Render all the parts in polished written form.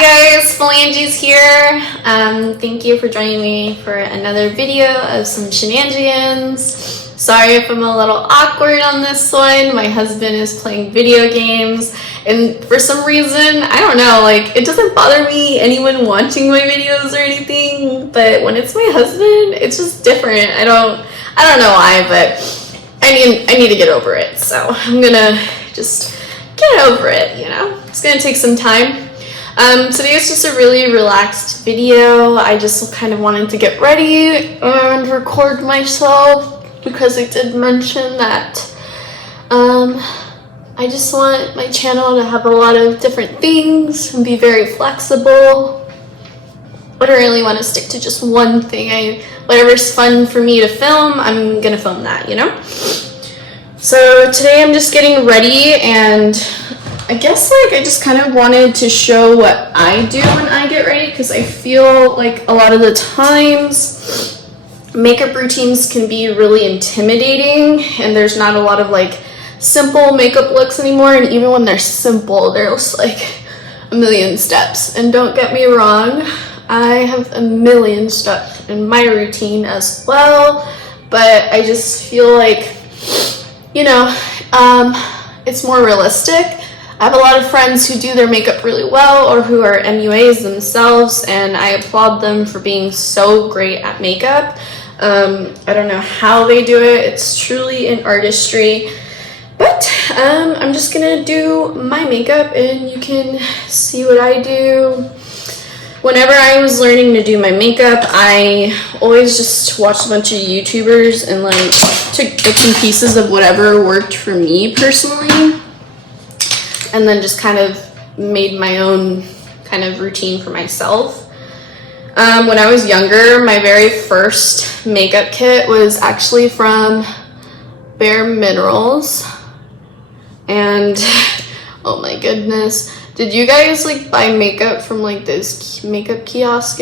guys, Phalangie's here. Thank you for joining me for another video of some shenanigans. Sorry if I'm a little awkward on this one. My husband is playing video games, and for some reason, I don't know, like, it doesn't bother me anyone watching my videos or anything, but when it's my husband, it's just different. I don't know why, but I need to get over it. So I'm gonna just get over it, you know? It's gonna take some time. Today is just a really relaxed video. I just kind of wanted to get ready and record myself because I did mention that I just want my channel to have a lot of different things and be very flexible. I don't really want to stick to just one thing. Whatever's fun for me to film, I'm gonna film that, you know? So today I'm just getting ready, and I guess like I just kind of wanted to show what I do when I get ready, because I feel like a lot of the times makeup routines can be really intimidating, and there's not a lot of like simple makeup looks anymore, and even when they're simple, there's like a million steps. And don't get me wrong, I have a million steps in my routine as well, but I just feel like, you know, it's more realistic. I have a lot of friends who do their makeup really well or who are MUAs themselves, and I applaud them for being so great at makeup. I don't know how they do it. It's truly an artistry. But I'm just gonna do my makeup and you can see what I do. Whenever I was learning to do my makeup, I always just watched a bunch of YouTubers and like took bits and pieces of whatever worked for me personally, and then just kind of made my own kind of routine for myself. When I was younger, my very first makeup kit was actually from Bare Minerals, and oh my goodness, did you guys like buy makeup from like those makeup kiosks?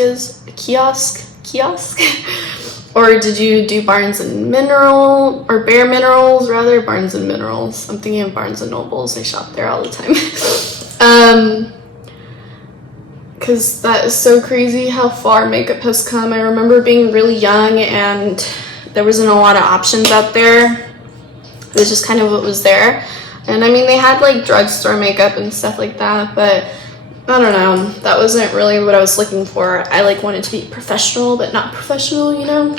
Or did you do Barnes and Mineral, or Bare Minerals rather? Barnes and Minerals. I'm thinking of Barnes and Nobles. I shop there all the time. Because that is so crazy how far makeup has come. I remember being really young and there wasn't a lot of options out there. It was just kind of what was there. And I mean, they had like drugstore makeup and stuff like that, but I don't know, that wasn't really what I was looking for. I like wanted to be professional, but not professional, you know?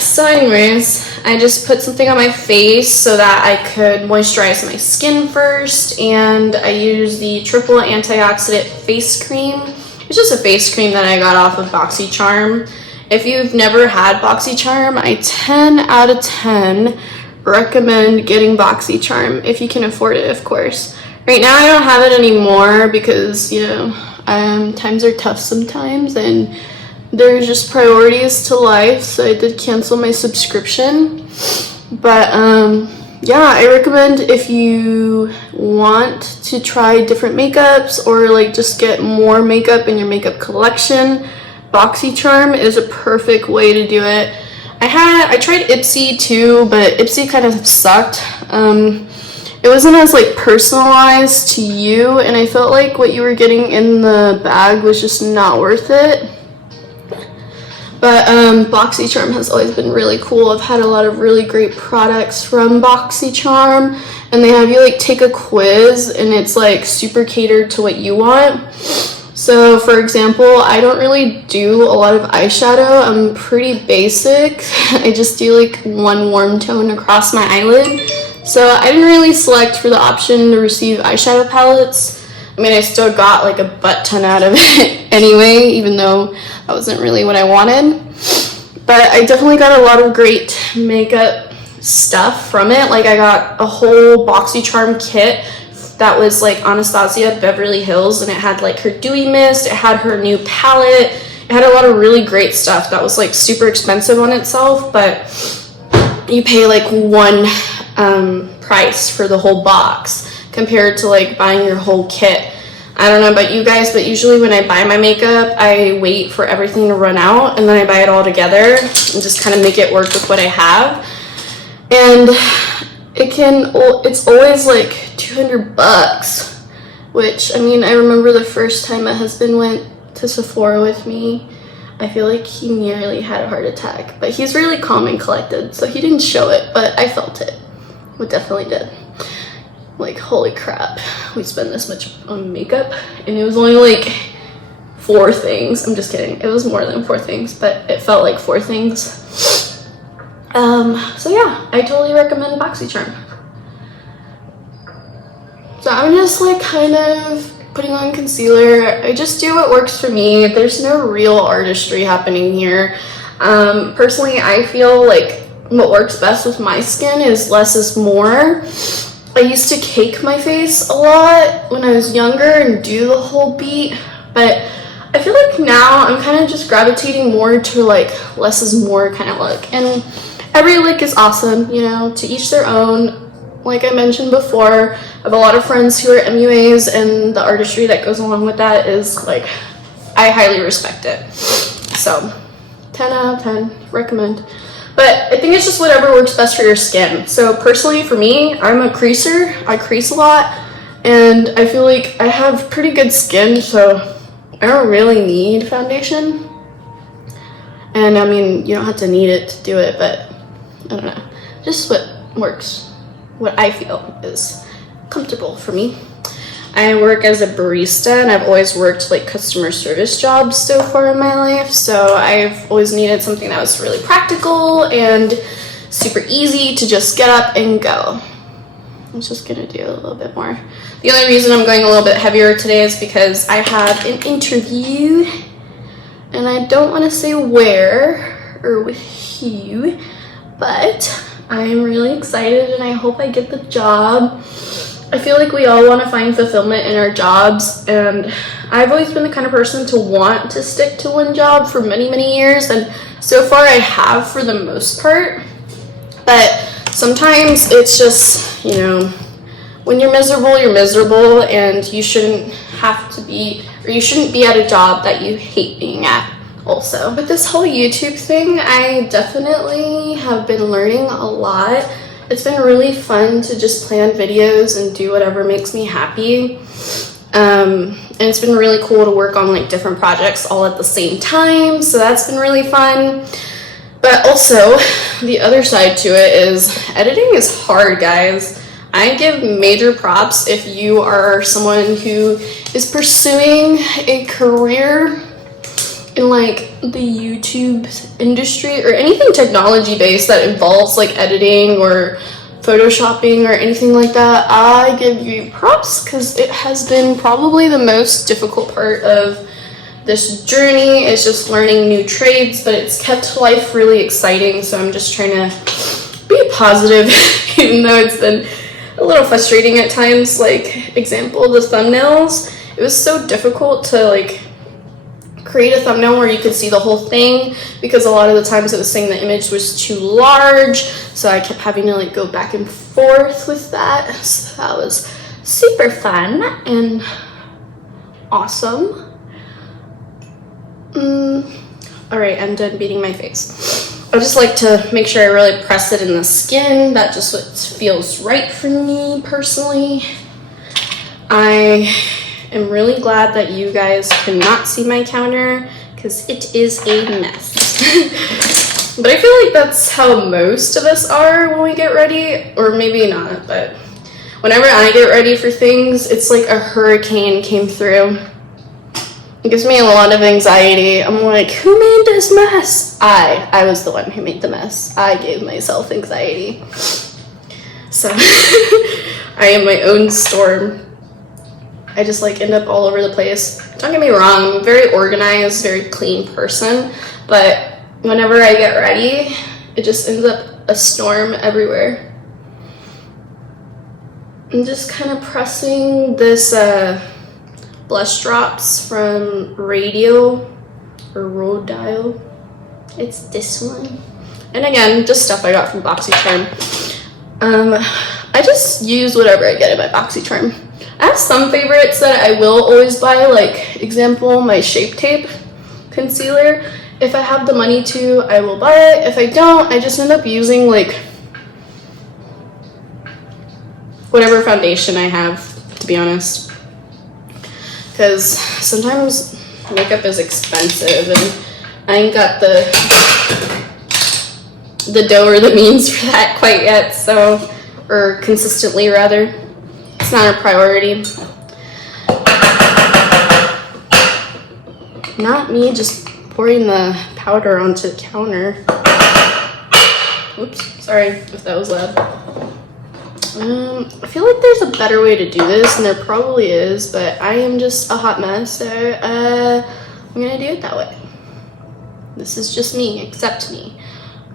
So anyways, I just put something on my face so that I could moisturize my skin first, and I used the triple antioxidant face cream. It's just a face cream that I got off of BoxyCharm. If you've never had BoxyCharm, I 10 out of 10 recommend getting BoxyCharm if you can afford it, of course. Right now I don't have it anymore because, you know, times are tough sometimes and there's just priorities to life, so I did cancel my subscription. But yeah, I recommend if you want to try different makeups or like just get more makeup in your makeup collection, BoxyCharm is a perfect way to do it. I tried Ipsy too, but Ipsy kind of sucked. It wasn't as like personalized to you, and I felt like what you were getting in the bag was just not worth it. But BoxyCharm has always been really cool. I've had a lot of really great products from BoxyCharm, and they have you like take a quiz, and it's like super catered to what you want. So for example, I don't really do a lot of eyeshadow. I'm pretty basic. I just do like one warm tone across my eyelid. So I didn't really select for the option to receive eyeshadow palettes. I mean, I still got like a butt ton out of it anyway, even though that wasn't really what I wanted. But I definitely got a lot of great makeup stuff from it. Like I got a whole BoxyCharm kit that was like Anastasia Beverly Hills, and it had like her dewy mist, it had her new palette, it had a lot of really great stuff that was like super expensive on itself, but you pay like one price for the whole box compared to like buying your whole kit. I don't know about you guys, but usually when I buy my makeup, I wait for everything to run out and then I buy it all together and just kind of make it work with what I have. And it's always like $200, which, I mean, I remember the first time my husband went to Sephora with me, I feel like he nearly had a heart attack, but he's really calm and collected, so he didn't show it, but I felt it. We definitely did. Like, holy crap, we spent this much on makeup, and it was only like 4 things. I'm just kidding. It was more than 4 things, but it felt like 4 things. So yeah, I totally recommend BoxyCharm. So I'm just like kind of putting on concealer. I just do what works for me. There's no real artistry happening here. Personally, I feel like what works best with my skin is less is more. I used to cake my face a lot when I was younger and do the whole beat, but I feel like now I'm kind of just gravitating more to like less is more kind of look. And every look is awesome, you know, to each their own. Like I mentioned before, I have a lot of friends who are MUAs, and the artistry that goes along with that is like, I highly respect it. So 10 out of 10, recommend. But I think it's just whatever works best for your skin. So personally for me, I'm a creaser. I crease a lot, and I feel like I have pretty good skin, so I don't really need foundation. And I mean, you don't have to need it to do it, but I don't know. Just what works. What I feel is comfortable for me. I work as a barista, and I've always worked like customer service jobs so far in my life, so I've always needed something that was really practical and super easy to just get up and go. I'm just gonna do a little bit more. The only reason I'm going a little bit heavier today is because I have an interview, and I don't want to say where or with who, but I'm really excited, and I hope I get the job. I feel like we all want to find fulfillment in our jobs, and I've always been the kind of person to want to stick to one job for many, many years, and so far I have for the most part. But sometimes it's just, you know, when you're miserable, and you shouldn't have to be, or you shouldn't be at a job that you hate being at. Also, with this whole YouTube thing, I definitely have been learning a lot. It's been really fun to just plan videos and do whatever makes me happy. And it's been really cool to work on like different projects all at the same time, so that's been really fun. But also, the other side to it is editing is hard, guys. I give major props if you are someone who is pursuing a career in like the YouTube industry or anything technology based that involves like editing or photoshopping or anything like that. I give you props because it has been probably the most difficult part of this journey. Is just learning new trades, but it's kept life really exciting, so I'm just trying to be positive even though it's been a little frustrating at times. Like, example, the thumbnails, it was so difficult to like create a thumbnail where you could see the whole thing, because a lot of the times it was saying the image was too large, so I kept having to like go back and forth with that. So that was super fun and awesome. All right, I'm done beating my face. I just like to make sure I really press it in the skin. That just what feels right for me personally. I am really glad that you guys cannot see my counter because it is a mess. But I feel like that's how most of us are when we get ready, or maybe not, but whenever I get ready for things, it's like a hurricane came through. It gives me a lot of anxiety. I'm like, who made this mess? I was the one who made the mess. I gave myself anxiety. So I am my own storm. I just like end up all over the place. Don't get me wrong, I'm a very organized, very clean person, but whenever I get ready, it just ends up a storm everywhere. I'm just kind of pressing this blush drops from Radio or Rodile. It's this one. And again, just stuff I got from BoxyCharm. I just use whatever I get in my BoxyCharm. I have some favorites that I will always buy, like example, my Shape Tape concealer. If I have the money to, I will buy it. If I don't, I just end up using like whatever foundation I have, to be honest. because sometimes makeup is expensive and I ain't got the dough or the means for that quite yet, so, or consistently rather. It's not a priority. Not me just pouring the powder onto the counter. Oops, sorry if that was loud. I feel like there's a better way to do this, and there probably is, but I am just a hot mess, so I'm gonna do it that way. This is just me, accept me.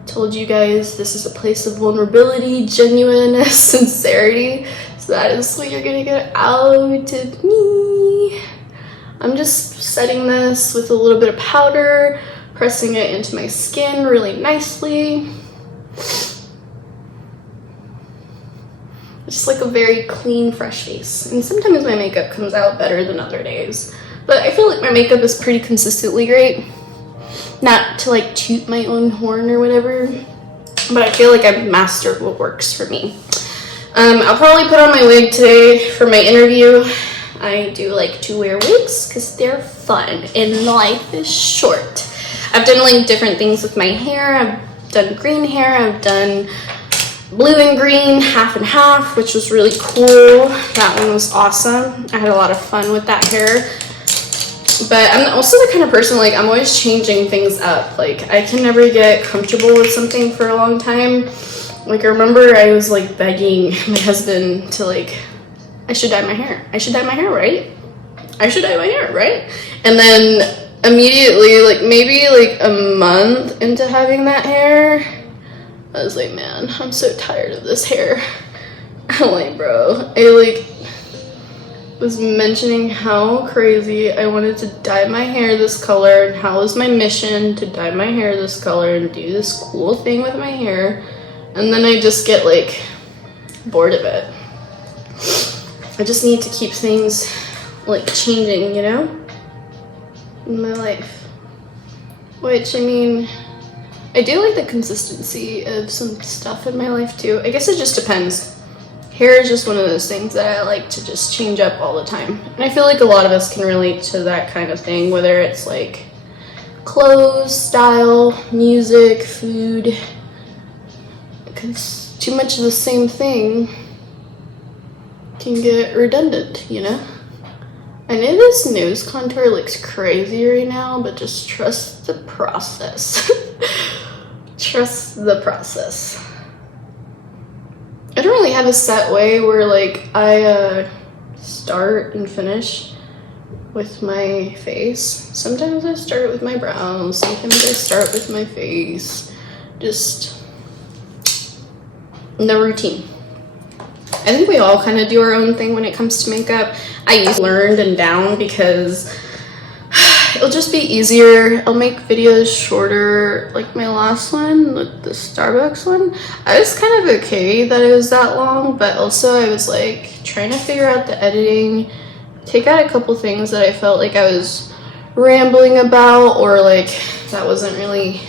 I told you guys this is a place of vulnerability, genuineness, sincerity, so that is what you're gonna get out of me. I'm just setting this with a little bit of powder, pressing it into my skin really nicely. Just like a very clean, fresh face. And sometimes my makeup comes out better than other days, but I feel like my makeup is pretty consistently great. Not to like toot my own horn or whatever, but I feel like I've mastered what works for me. I'll probably put on my wig today for my interview. I do like to wear wigs because they're fun and life is short. I've done like different things with my hair. I've done green hair, I've done blue and green, half and half, which was really cool. That one was awesome. I had a lot of fun with that hair. But I'm also the kind of person, like, I'm always changing things up. Like, I can never get comfortable with something for a long time. Like, I remember I was like begging my husband to like, I should dye my hair. I should dye my hair, right? I should dye my hair, right? And then immediately, like maybe like a month into having that hair, I was like, man, I'm so tired of this hair. I'm like, bro, I like was mentioning how crazy I wanted to dye my hair this color and how was my mission to dye my hair this color and do this cool thing with my hair. And then I just get like bored of it. I just need to keep things like changing, you know, in my life. Which, I mean, I do like the consistency of some stuff in my life too. I guess it just depends. Hair is just one of those things that I like to just change up all the time. And I feel like a lot of us can relate to that kind of thing, whether it's like clothes, style, music, food. Because too much of the same thing can get redundant, you know? I know this nose contour looks crazy right now, but just trust the process. Trust the process. I don't really have a set way where like I start and finish with my face. Sometimes I start with my brows, sometimes I start with my face. Just no routine. I think we all kind of do our own thing when it comes to makeup. I learned and down because it'll just be easier. I'll make videos shorter, like my last one, the Starbucks one. I was kind of okay that it was that long, but also I was like trying to figure out the editing, take out a couple things that I felt like I was rambling about or like that wasn't really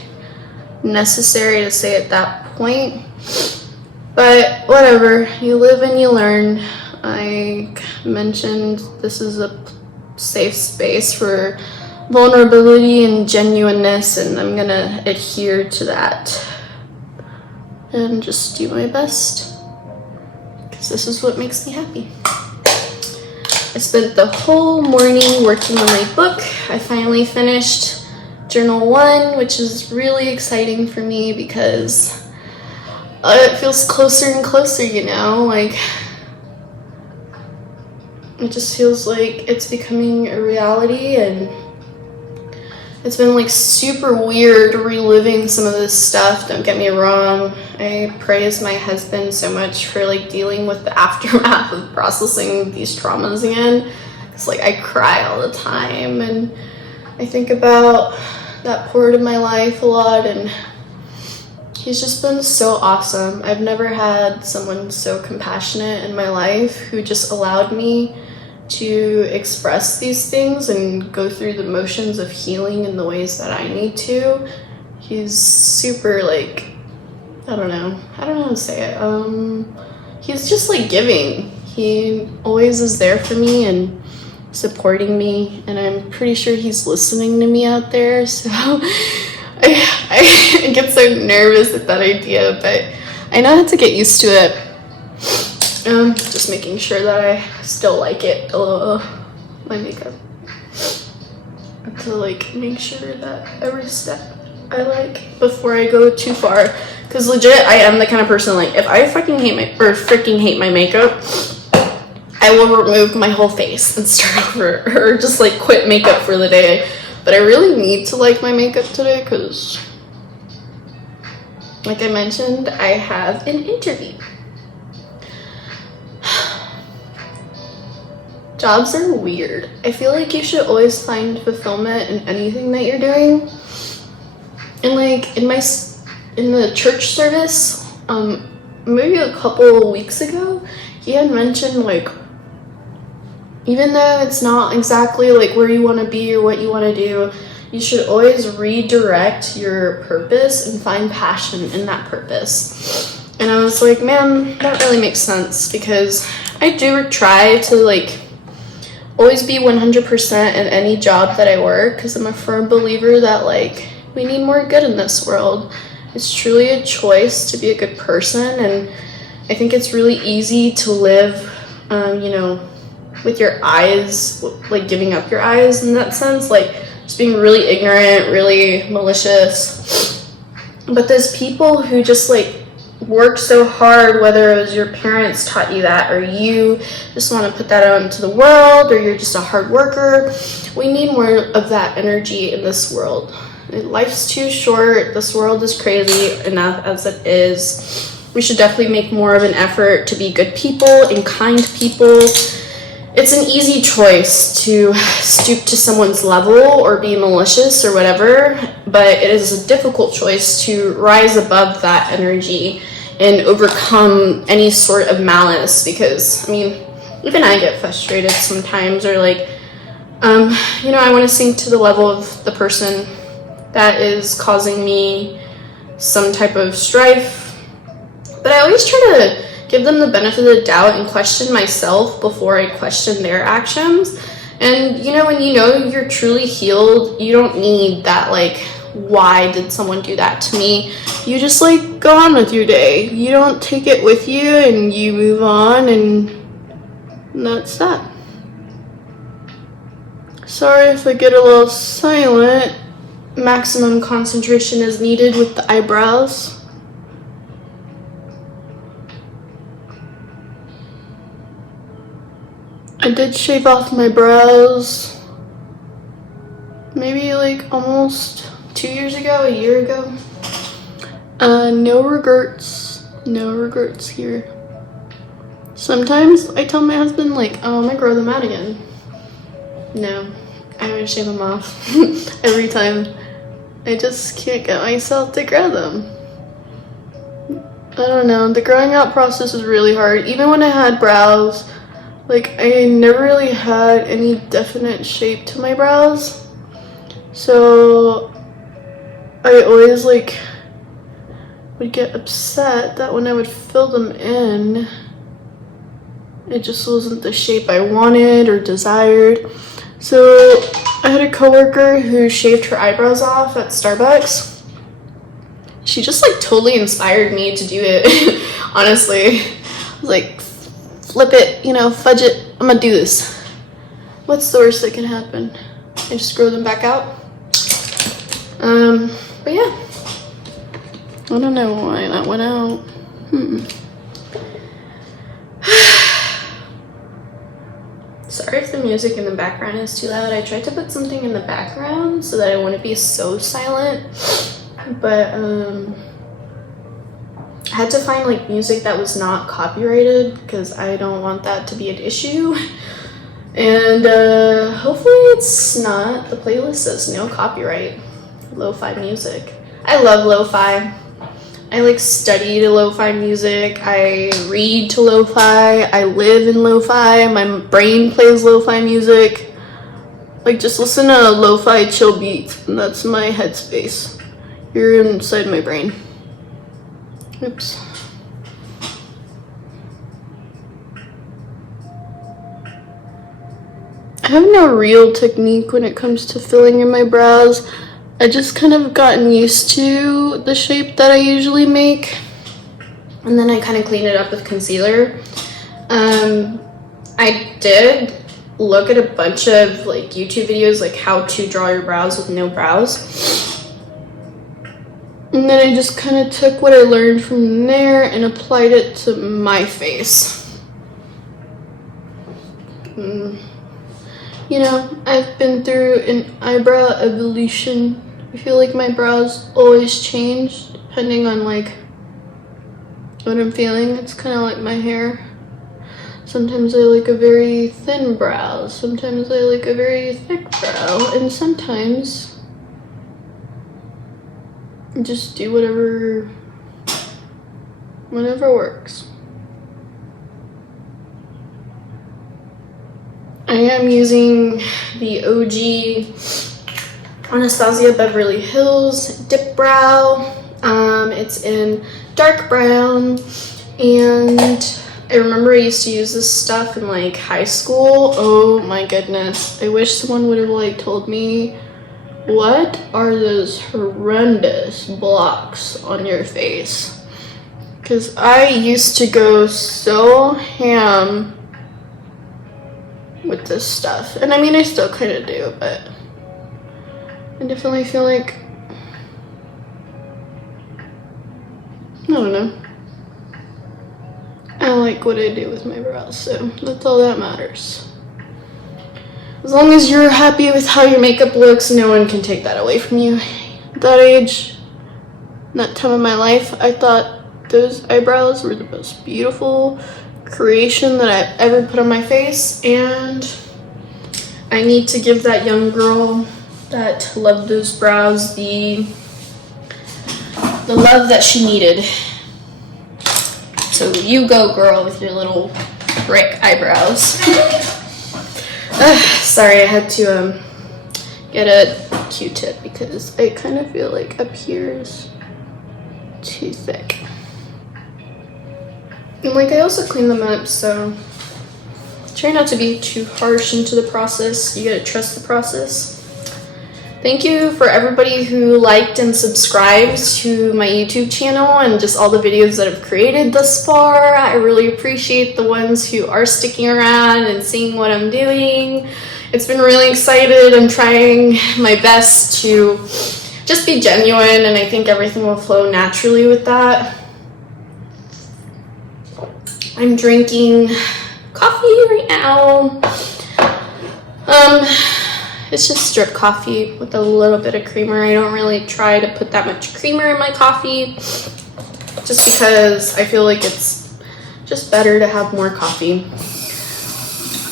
necessary to say at that point. But whatever, you live and you learn. I mentioned this is a safe space for vulnerability and genuineness, and I'm gonna adhere to that and just do my best because this is what makes me happy. I spent the whole morning working on my book. I finally finished Journal 1, which is really exciting for me because it feels closer and closer, you know, like it just feels like it's becoming a reality, and it's been like super weird reliving some of this stuff, don't get me wrong. I praise my husband so much for like dealing with the aftermath of processing these traumas again. It's like I cry all the time and I think about that part of my life a lot, and he's just been so awesome. I've never had someone so compassionate in my life who just allowed me to express these things and go through the motions of healing in the ways that I need to. He's super like, I don't know how to say it. He's just like giving. He always is there for me, and supporting me, and I'm pretty sure he's listening to me out there, so I get so nervous at that idea, but I know how to get used to it. Just making sure that I still like it, my makeup. To like make sure that every step I like before I go too far, because legit I am the kind of person, like, if I freaking hate my makeup, I will remove my whole face and start over, or just like quit makeup for the day. But I really need to like my makeup today because, like I mentioned, I have an interview. Jobs are weird. I feel like you should always find fulfillment in anything that you're doing. And like in the church service, maybe a couple weeks ago, he had mentioned, like, even though it's not exactly like where you want to be or what you want to do, you should always redirect your purpose and find passion in that purpose. And I was like, man, that really makes sense, because I do try to like always be 100% in any job that I work, because I'm a firm believer that like we need more good in this world. It's truly a choice to be a good person, and I think it's really easy to live, with your eyes, like giving up your eyes in that sense, like just being really ignorant, really malicious. But there's people who just like work so hard, whether it was your parents taught you that, or you just want to put that out into the world, or you're just a hard worker. We need more of that energy in this world. Life's too short. This world is crazy enough as it is. We should definitely make more of an effort to be good people and kind people. It's an easy choice to stoop to someone's level or be malicious or whatever, but it is a difficult choice to rise above that energy and overcome any sort of malice, because, I mean, even I get frustrated sometimes, or like, I want to sink to the level of the person that is causing me some type of strife, but I always try to give them the benefit of the doubt and question myself before I question their actions. And when you're truly healed, you don't need that, like, why did someone do that to me? You just like go on with your day. You don't take it with you, and you move on, and that's that. Sorry if I get a little silent. Maximum concentration is needed with the eyebrows. I did shave off my brows maybe like almost 2 years ago, a year ago. No regrets here. Sometimes I tell my husband, like, oh, I'm gonna grow them out again. No, I'm gonna shave them off every time. I just can't get myself to grow them. I don't know, the growing out process is really hard. Even when I had brows, like, I never really had any definite shape to my brows, so I always like would get upset that when I would fill them in, it just wasn't the shape I wanted or desired. So I had a coworker who shaved her eyebrows off at Starbucks. She just like totally inspired me to do it. Honestly, I was like, flip it, fudge it, I'm gonna do this. What's the worst that can happen? I just grow them back out. But yeah, I don't know why that went out. Sorry if the music in the background is too loud. I tried to put something in the background so that I wouldn't be so silent, but I had to find like music that was not copyrighted, because I don't want that to be an issue. And hopefully it's not. The playlist says no copyright. Lo-fi music. I love lo-fi. I like study to lo-fi music. I read to lo-fi. I live in lo-fi. My brain plays lo-fi music. Like, just listen to lo-fi chill beats, and that's my headspace. You're inside my brain. Oops. I have no real technique when it comes to filling in my brows. I just kind of gotten used to the shape that I usually make, and then I kind of clean it up with concealer. I did look at a bunch of like YouTube videos, like how to draw your brows with no brows, and then I just kind of took what I learned from there and applied it to my face. You know, I've been through an eyebrow evolution. I feel like my brows always change depending on like what I'm feeling. It's kind of like my hair. Sometimes I like a very thin brow, sometimes I like a very thick brow, and sometimes I just do whatever works. I am using the OG Anastasia Beverly Hills Dipbrow. It's in dark brown, and I remember I used to use this stuff in like high school. Oh my goodness. I wish someone would have like told me, what are those horrendous blocks on your face? Because I used to go so ham with this stuff. And I mean, I still kind of do, but I definitely feel like, I don't know. I like what I do with my brows, so that's all that matters. As long as you're happy with how your makeup looks, no one can take that away from you. At that age, that time of my life, I thought those eyebrows were the most beautiful creation that I've ever put on my face, and I need to give that young girl that loved those brows the love that she needed. So you go, girl, with your little brick eyebrows. Sorry, I had to get a Q-tip because I kind of feel like up here is too thick. And like I also clean them up, so try not to be too harsh into the process. You gotta trust the process. Thank you for everybody who liked and subscribed to my YouTube channel and just all the videos that I've created thus far. I really appreciate the ones who are sticking around and seeing what I'm doing. It's been really excited. I'm trying my best to just be genuine, and I think everything will flow naturally with that. I'm drinking coffee right now. It's just drip coffee with a little bit of creamer. I don't really try to put that much creamer in my coffee just because I feel like it's just better to have more coffee.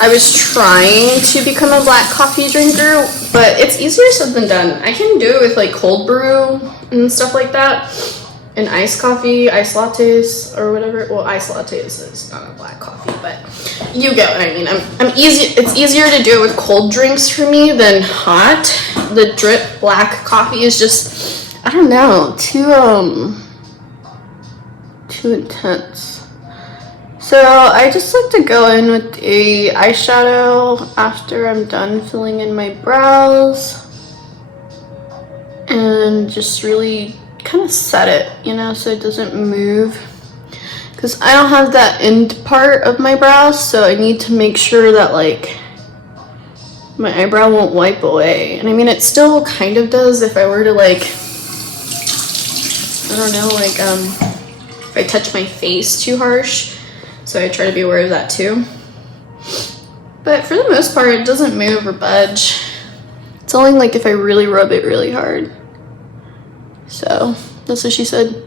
I was trying to become a black coffee drinker, but it's easier said than done. I can do it with like cold brew and stuff like that, and iced coffee, iced lattes or whatever. Well, iced lattes is not a black coffee, but you get what I mean. It's easier to do it with cold drinks for me than hot. The drip black coffee is just, I don't know, too intense. So I just like to go in with a eyeshadow after I'm done filling in my brows and just really kind of set it, you know, so it doesn't move, because I don't have that end part of my brows, so I need to make sure that like my eyebrow won't wipe away. And I mean, it still kind of does if I were to like, I don't know, like if I touch my face too harsh, so I try to be aware of that too. But for the most part, it doesn't move or budge. It's only like if I really rub it really hard. So that's what she said.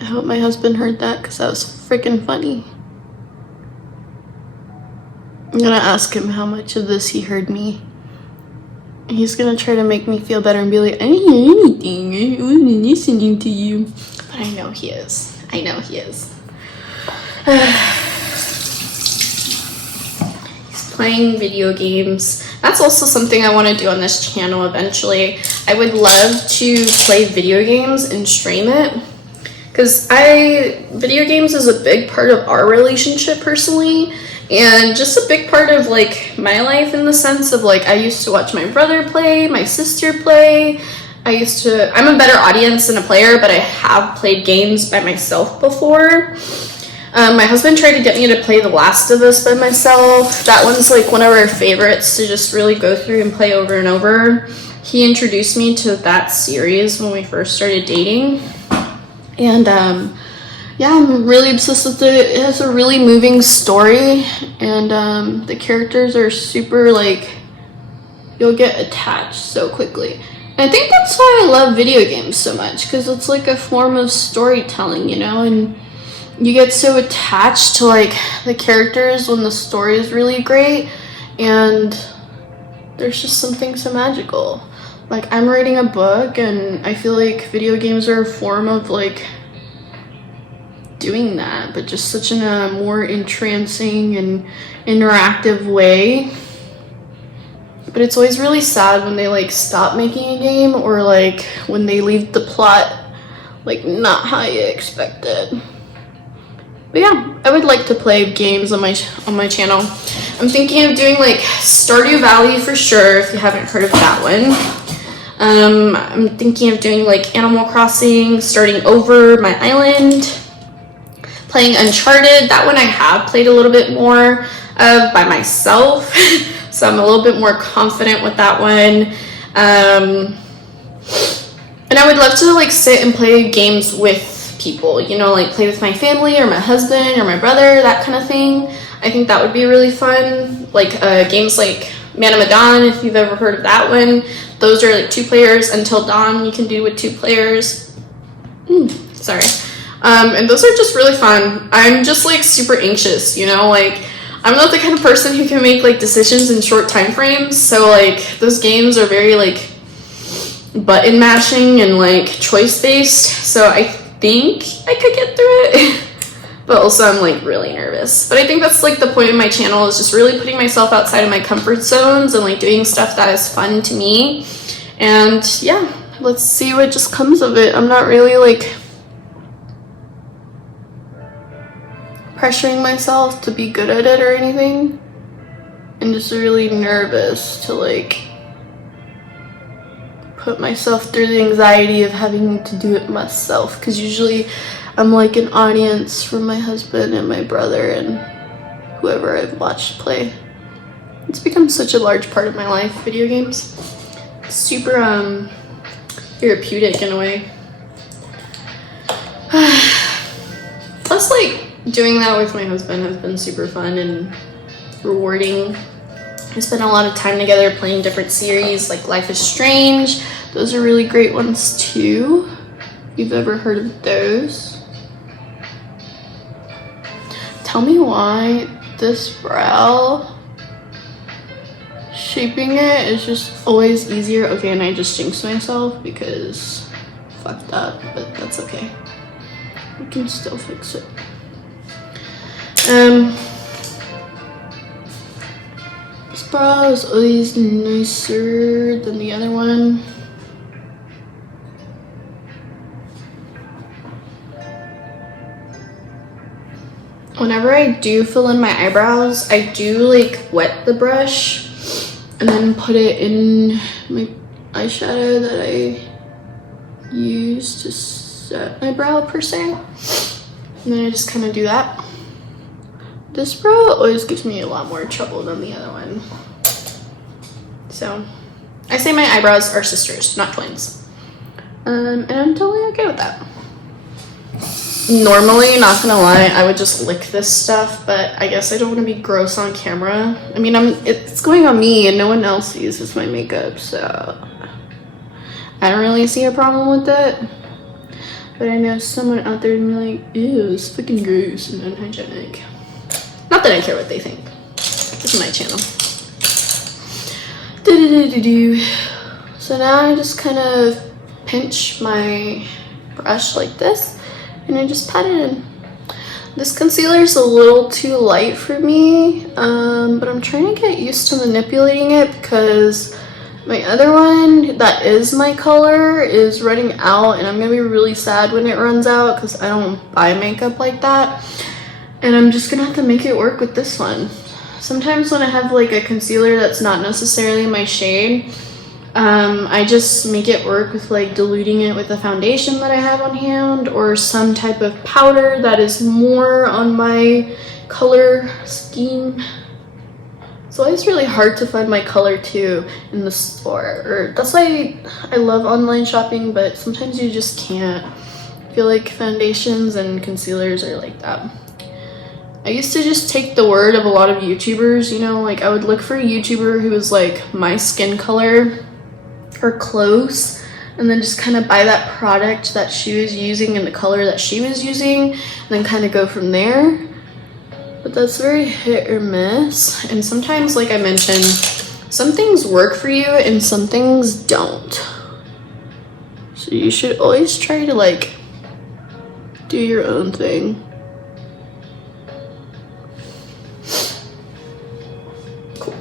I hope my husband heard that, because that was freaking funny. I'm gonna ask him how much of this he heard me. He's gonna try to make me feel better and be like, I didn't hear anything, I wasn't listening to you. But I know he is. I know he is. He's playing video games. That's also something I want to do on this channel eventually. I would love to play video games and stream it, because video games is a big part of our relationship personally, and just a big part of like my life, in the sense of like I used to watch my brother play, my sister play. I'm a better audience than a player, but I have played games by myself before. My husband tried to get me to play The Last of Us by myself. That one's like one of our favorites to just really go through and play over and over. He introduced me to that series when we first started dating. And yeah, I'm really obsessed with it. It has a really moving story, and the characters are super, like, you'll get attached so quickly. And I think that's why I love video games so much, because it's like a form of storytelling, you know, and you get so attached to like the characters when the story is really great, and there's just something so magical. Like, I'm writing a book, and I feel like video games are a form of, like, doing that, but just such in a more entrancing and interactive way. But it's always really sad when they, like, stop making a game, or, like, when they leave the plot, like, not how you expected. But yeah, I would like to play games on my channel. I'm thinking of doing, like, Stardew Valley for sure, if you haven't heard of that one. I'm thinking of doing like Animal Crossing, starting over my island, playing Uncharted. That one I have played a little bit more of by myself, so I'm a little bit more confident with that one. And I would love to like sit and play games with people, you know, like play with my family or my husband or my brother, that kind of thing. I think that would be really fun. Like games like Man of Medan, if you've ever heard of that one. Those are like 2 players. Until Dawn you can do with 2 players. Sorry. And those are just really fun. I'm just like super anxious, you know, like I'm not the kind of person who can make like decisions in short time frames. So like those games are very like button mashing and like choice based. So I think I could get through it. But also I'm like really nervous. But I think that's like the point of my channel, is just really putting myself outside of my comfort zones and like doing stuff that is fun to me. And yeah, let's see what just comes of it. I'm not really like pressuring myself to be good at it or anything. I'm just really nervous to like put myself through the anxiety of having to do it myself, because usually I'm like an audience for my husband and my brother and whoever I've watched play. It's become such a large part of my life, video games. Super therapeutic in a way. Plus like doing that with my husband has been super fun and rewarding. We spent a lot of time together playing different series like Life is Strange. Those are really great ones too, if you've ever heard of those. Tell me why this brow, shaping it is just always easier. Okay, and I just jinxed myself because fucked up, but that's okay. We can still fix it. This brow is always nicer than the other one. Whenever I do fill in my eyebrows, I do like wet the brush and then put it in my eyeshadow that I use to set my brow per se. And then I just kind of do that. This brow always gives me a lot more trouble than the other one. So I say my eyebrows are sisters, not twins. And I'm totally okay with that. Normally, not gonna lie, I would just lick this stuff, but I guess I don't want to be gross on camera. I mean, it's going on me and no one else uses my makeup, so I don't really see a problem with it. But I know someone out there and be like, ew, it's fucking gross and unhygienic. Not that I care what they think. This is my channel. So now I just kind of pinch my brush like this. And I just pat it in. This concealer is a little too light for me, but I'm trying to get used to manipulating it because my other one that is my color is running out, and I'm gonna be really sad when it runs out because I don't buy makeup like that. And I'm just gonna have to make it work with this one. Sometimes when I have like a concealer that's not necessarily my shade, I just make it work with like diluting it with a foundation that I have on hand or some type of powder that is more on my color scheme. It's always really hard to find my color too in the store, or that's why I love online shopping, but sometimes you just can't. I feel like foundations and concealers are like that. I used to just take the word of a lot of YouTubers, you know, like I would look for a YouTuber who was like my skin color or close, and then just kind of buy that product that she was using and the color that she was using, and then kind of go from there. But that's very hit or miss, and sometimes, like I mentioned, some things work for you and some things don't. So you should always try to like do your own thing. Cool.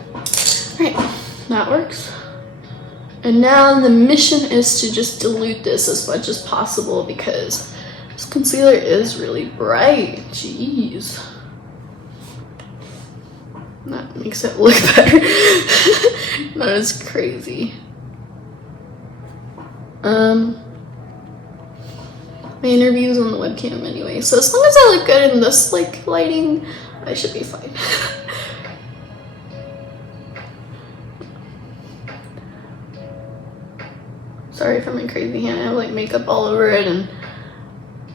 Alright, that works. And now the mission is to just dilute this as much as possible because this concealer is really bright. Jeez. That makes it look better. That is crazy. My interview is on the webcam anyway, so as long as I look good in this like lighting, I should be fine. Sorry for my crazy hand. I have like makeup all over it, and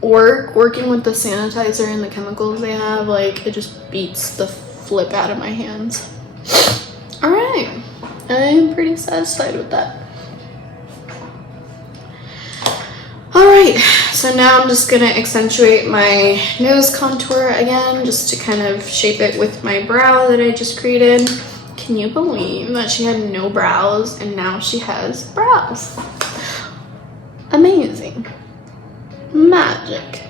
working with the sanitizer and the chemicals they have, like it just beats the flip out of my hands. All right, I'm pretty satisfied with that. All right, so now I'm just gonna accentuate my nose contour again, just to kind of shape it with my brow that I just created. Can you believe that she had no brows and now she has brows? Amazing. Magic.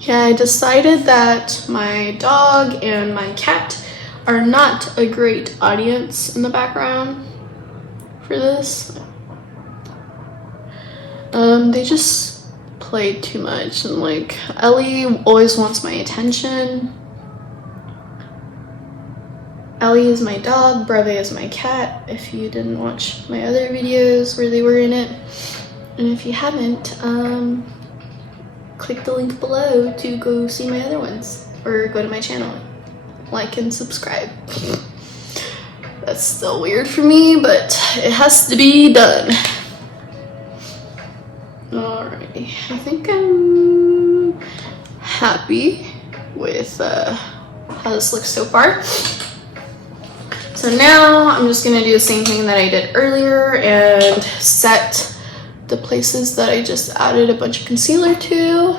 Yeah, I decided that my dog and my cat are not a great audience in the background for this. They just played too much, and like Ellie always wants my attention. Ellie is my dog, Breve is my cat, if you didn't watch my other videos where they were in it. And if you haven't, click the link below to go see my other ones, or go to my channel, like and subscribe. That's still weird for me, but it has to be done. Alrighty, I think I'm happy with how this looks so far. So now I'm just gonna do the same thing that I did earlier and set the places that I just added a bunch of concealer to.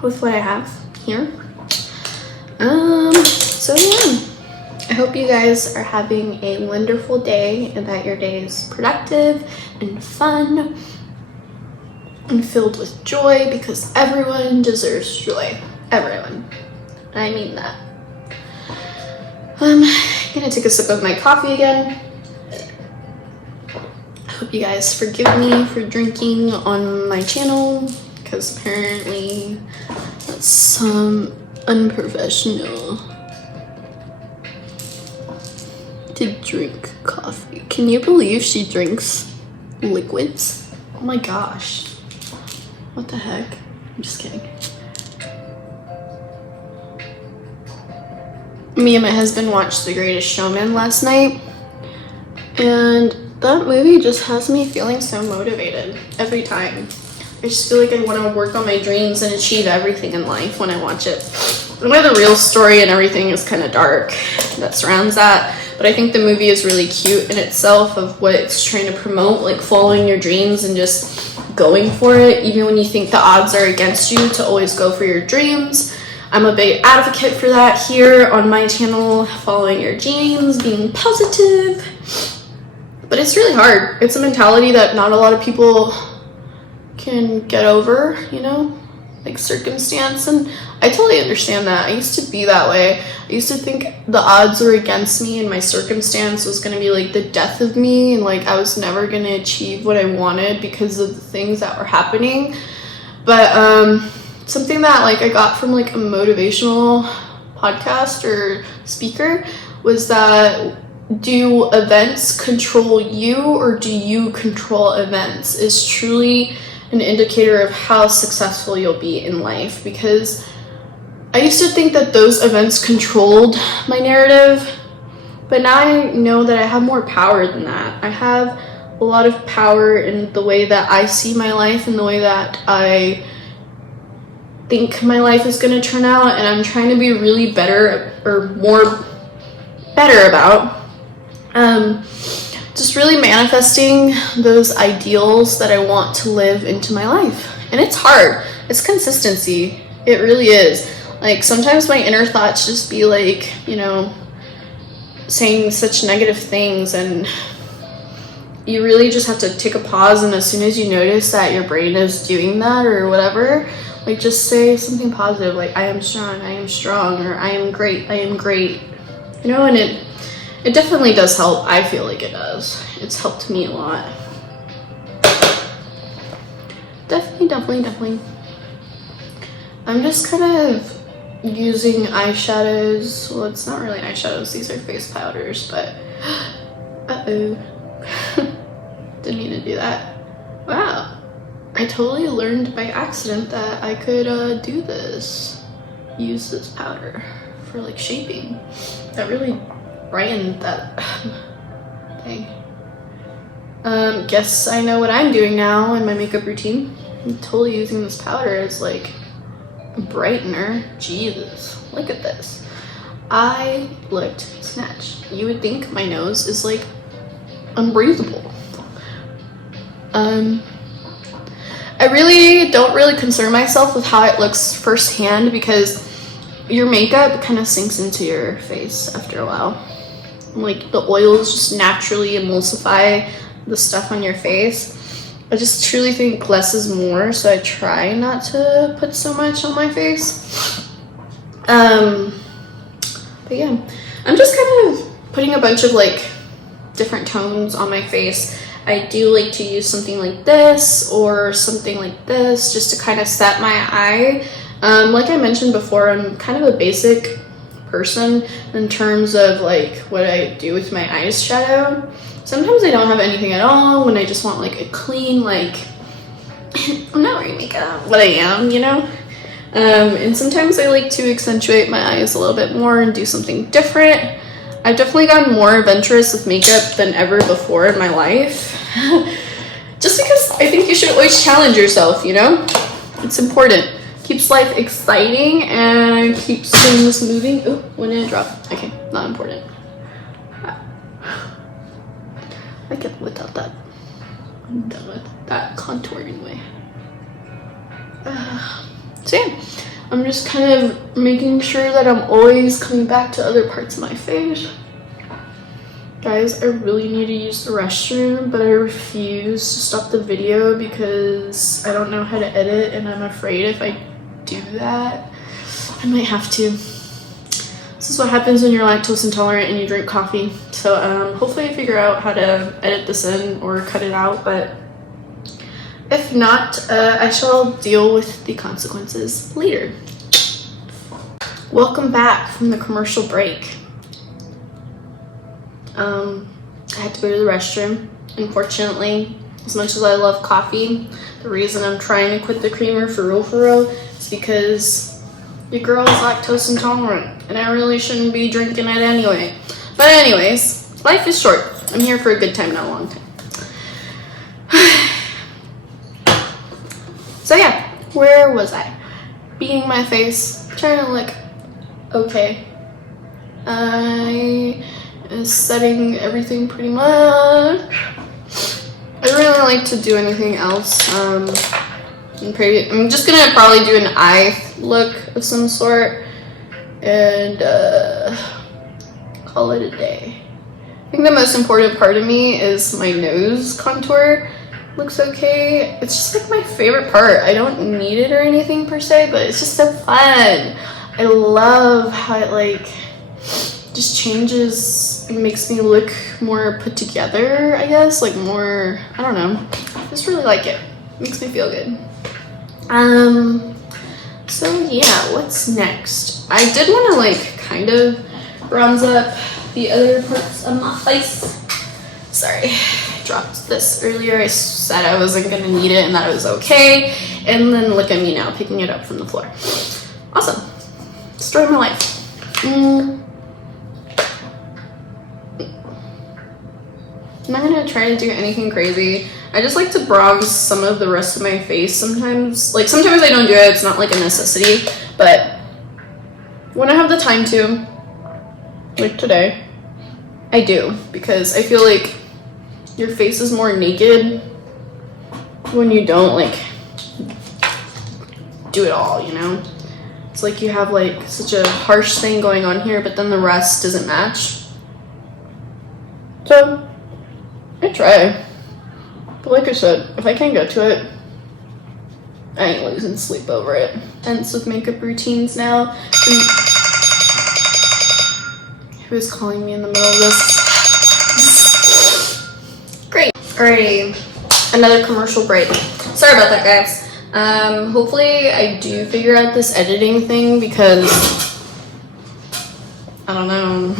With what I have here. So yeah, I hope you guys are having a wonderful day and that your day is productive and fun and filled with joy, because everyone deserves joy. Everyone. I mean that. I'm gonna take a sip of my coffee again. I hope you guys forgive me for drinking on my channel, because apparently that's some unprofessional to drink coffee. Can you believe she drinks liquids? Oh my gosh. What the heck? I'm just kidding. Me and my husband watched The Greatest Showman last night, and that movie just has me feeling so motivated every time. I just feel like I want to work on my dreams and achieve everything in life when I watch it. I know the real story and everything is kind of dark that surrounds that, but I think the movie is really cute in itself of what it's trying to promote, like following your dreams and just going for it, even when you think the odds are against you, to always go for your dreams. I'm a big advocate for that here on my channel, following your dreams, being positive. But it's really hard. It's a mentality that not a lot of people can get over, you know? like circumstance, and I totally understand that. I used to be that way. I used to think the odds were against me and my circumstance was going to be like the death of me, and like I was never going to achieve what I wanted because of the things that were happening. But something that like I got from like a motivational podcast or speaker was that, do events control you or do you control events, is truly an indicator of how successful you'll be in life. Because I used to think that those events controlled my narrative, but now I know that I have more power than that. I have a lot of power in the way that I see my life and the way that I think my life is going to turn out, and I'm trying to be really better about just really manifesting those ideals that I want to live into my life. And it's hard. It's consistency. It really is. Like sometimes my inner thoughts just be like, you know, saying such negative things, and you really just have to take a pause, and as soon as you notice that your brain is doing that or whatever, like just say something positive, like I am strong, or I am great, you know. And it definitely does help. I feel like it does. It's helped me a lot. Definitely. I'm just kind of using eyeshadows. Well, it's not really eyeshadows, these are face powders, but didn't mean to do that. Wow, I totally learned by accident that I could do this, use this powder for like shaping. That really brightened that thing. Guess I know what I'm doing now in my makeup routine. I'm totally using this powder as like a brightener. Jesus, look at this. I looked snatched. You would think my nose is like unbreathable. I really don't concern myself with how it looks firsthand, because your makeup kind of sinks into your face after a while. Like the oils just naturally emulsify the stuff on your face. I just truly think less is more, so I try not to put so much on my face. But yeah, I'm just kind of putting a bunch of like different tones on my face. I do like to use something like this or something like this just to kind of set my eye. Like I mentioned before, I'm kind of a basic person in terms of like what I do with my eyeshadow. Sometimes I don't have anything at all when I just want like a clean, like I'm not wearing makeup, but I am, you know. And sometimes I like to accentuate my eyes a little bit more and do something different. I've definitely gotten more adventurous with makeup than ever before in my life. Just because I think you should always challenge yourself, you know? It's important. Keeps life exciting and keeps things moving. Oh, when did it drop? Okay, not important. I can live without that. I'm done with that contour anyway. So yeah, I'm just kind of making sure that I'm always coming back to other parts of my face. Guys, I really need to use the restroom, but I refuse to stop the video because I don't know how to edit, and I'm afraid if I do that, I might have to. This is what happens when you're lactose intolerant and you drink coffee. So hopefully I figure out how to edit this in or cut it out, but if not, I shall deal with the consequences later. Welcome back from the commercial break. I had to go to the restroom. Unfortunately, as much as I love coffee, the reason I'm trying to quit the creamer for real is because your girl is lactose intolerant and I really shouldn't be drinking it anyway. But anyways, life is short. I'm here for a good time, not a long time. So yeah, where was I? Beating my face, trying to look okay. I is setting everything pretty much. I don't really like to do anything else. I'm just gonna probably do an eye look of some sort and call it a day. I think the most important part of me is my nose contour, looks okay. It's just like my favorite part. I don't need it or anything per se, but it's just so fun. I love how it like just changes and makes me look more put together, I guess, like more, I don't know. I just really like it. Makes me feel good. So yeah, what's next? I did want to like kind of bronze up the other parts of my face. Sorry, I dropped this earlier. I said I wasn't gonna need it and that it was okay. And then look at me now, picking it up from the floor. Awesome. Story of my life. I'm not gonna try to do anything crazy. I just like to bronze some of the rest of my face sometimes. Like sometimes I don't do it, it's not like a necessity, but when I have the time to, like today, I do, because I feel like your face is more naked when you don't like do it all, you know? It's like you have like such a harsh thing going on here, but then the rest doesn't match. So I try. But like I said, if I can't get to it, I ain't losing sleep over it. Ends with makeup routines now. And who is calling me in the middle of this? Great. Alrighty, another commercial break. Sorry about that, guys. Hopefully I do figure out this editing thing because I don't know.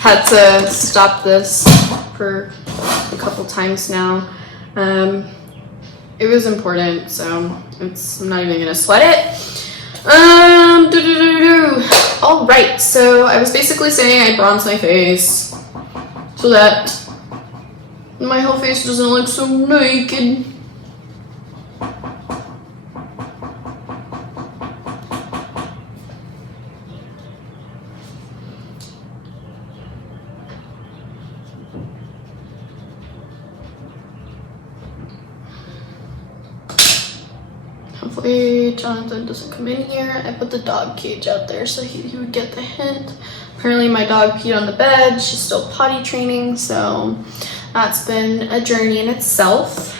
Had to stop this for a couple times now. It was important, so I'm not even gonna sweat it. All right, so I was basically saying I bronze my face so that my whole face doesn't look so naked. Hopefully Jonathan doesn't come in here. I put the dog cage out there so he would get the hint. Apparently my dog peed on the bed. She's still potty training, so that's been a journey in itself.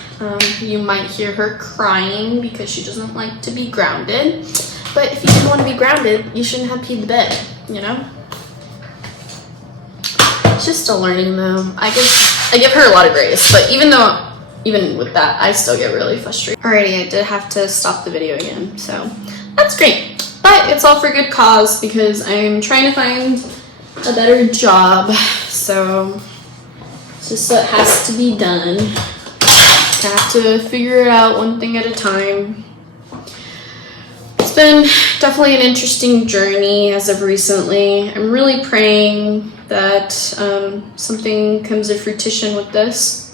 You might hear her crying because she doesn't like to be grounded. But if you didn't want to be grounded, you shouldn't have peed the bed, you know? She's still learning though. I give her a lot of grace, but even with that, I still get really frustrated. Alrighty, I did have to stop the video again, so that's great. But it's all for good cause because I'm trying to find a better job, so it's just what has to be done. I have to figure it out one thing at a time. It's been definitely an interesting journey as of recently. I'm really praying that something comes to fruition with this.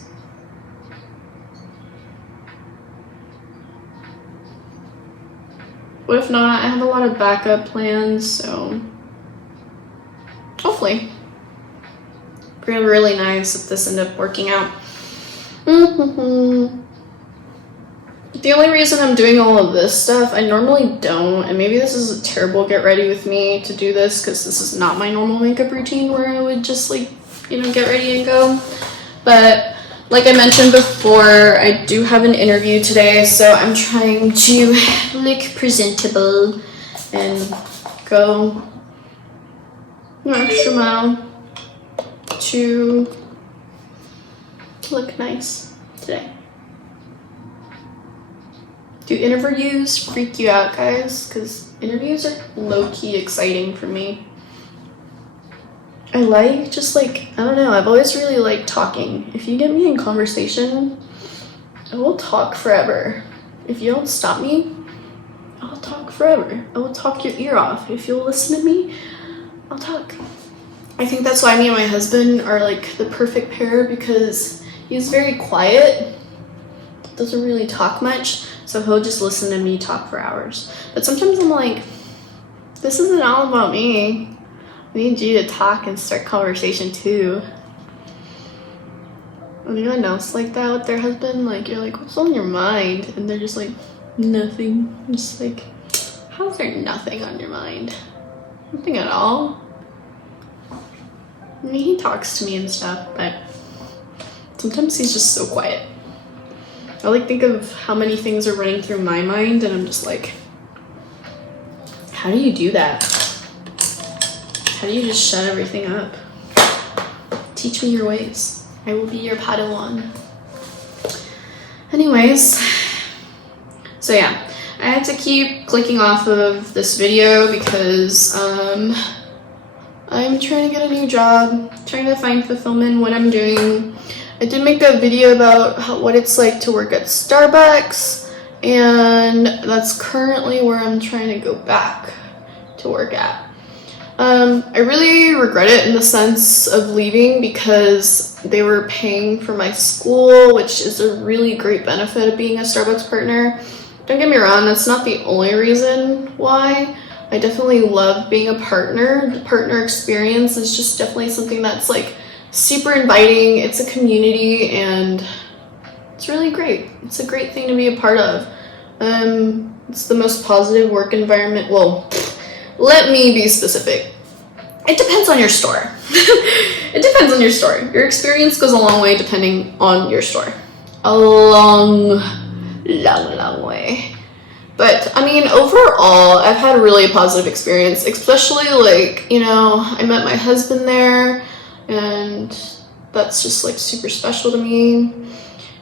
But if not, I have a lot of backup plans, so hopefully. It'd be really nice if this ended up working out. The only reason I'm doing all of this stuff, I normally don't, and maybe this is a terrible get ready with me to do this because this is not my normal makeup routine where I would just like, you know, get ready and go. But like I mentioned before, I do have an interview today, so I'm trying to look presentable and go an extra mile to look nice today. Do interviews freak you out, guys? Because interviews are low-key exciting for me. I like just like, I don't know, I've always really liked talking. If you get me in conversation, I will talk forever. If you don't stop me, I'll talk forever. I will talk your ear off. If you'll listen to me, I'll talk. I think that's why me and my husband are like the perfect pair because he's very quiet, doesn't really talk much, so he'll just listen to me talk for hours. But sometimes I'm like, this isn't all about me. I need you to talk and start conversation too. Anyone else like that with their husband? Like, you're like, what's on your mind? And they're just like, nothing. I'm just like, how's there nothing on your mind? Nothing at all? I mean, he talks to me and stuff, but sometimes he's just so quiet. I like think of how many things are running through my mind, and I'm just like, how do you do that? How do you just shut everything up? Teach me your ways. I will be your Padawan. Anyways, so yeah, I had to keep clicking off of this video because I'm trying to get a new job, trying to find fulfillment in what I'm doing. I did make a video about what it's like to work at Starbucks, and that's currently where I'm trying to go back to work at. I really regret it in the sense of leaving because they were paying for my school, which is a really great benefit of being a Starbucks partner. Don't get me wrong, that's not the only reason why. I definitely love being a partner. The partner experience is just definitely something that's like super inviting. It's a community and it's really great. It's a great thing to be a part of. It's the most positive work environment. Well, let me be specific. It depends on your store. It depends on your store. Your experience goes a long way depending on your store. A long way. But I mean, overall, I've had a really positive experience, especially like, you know, I met my husband there, and that's just like super special to me.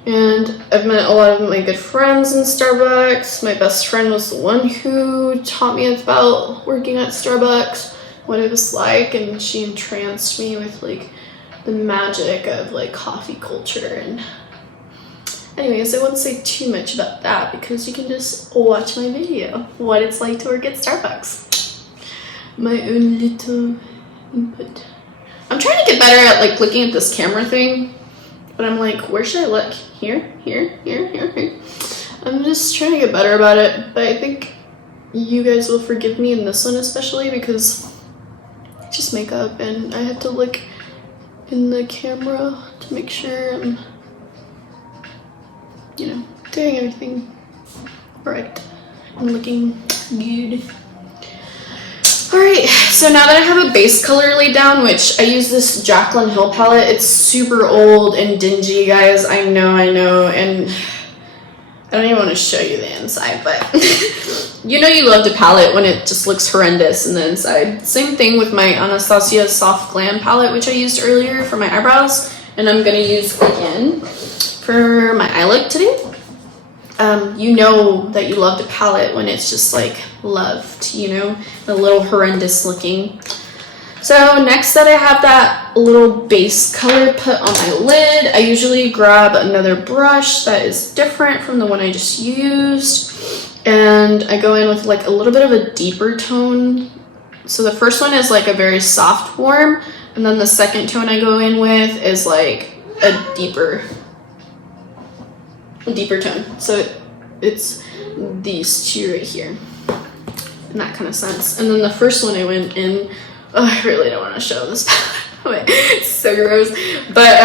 And I've met a lot of my good friends in Starbucks. My best friend was the one who taught me about working at Starbucks, what it was like, and she entranced me with like the magic of like coffee culture. And anyways, I won't say too much about that because you can just watch my video, what it's like to work at Starbucks. My own little input. I'm trying to get better at like looking at this camera thing, but I'm like, where should I look? Here. I'm just trying to get better about it, but I think you guys will forgive me in this one especially because it's just makeup and I have to look in the camera to make sure I'm, you know, doing everything right and looking good. Alright, so now that I have a base color laid down, which I use this Jaclyn Hill palette, it's super old and dingy, guys, I know, and I don't even want to show you the inside, but you know you loved a palette when it just looks horrendous in the inside. Same thing with my Anastasia Soft Glam palette, which I used earlier for my eyebrows, and I'm going to use again for my eye look today. You know that you loved a palette when it's just like loved, you know, a little horrendous looking. So next that I have that little base color put on my lid, I usually grab another brush that is different from the one I just used, and I go in with like a little bit of a deeper tone. So the first one is like a very soft warm, and then the second tone I go in with is like a deeper tone. So it's these two right here in that kind of sense. And then the first one I went in, I really don't want to show this palette. It's so gross, but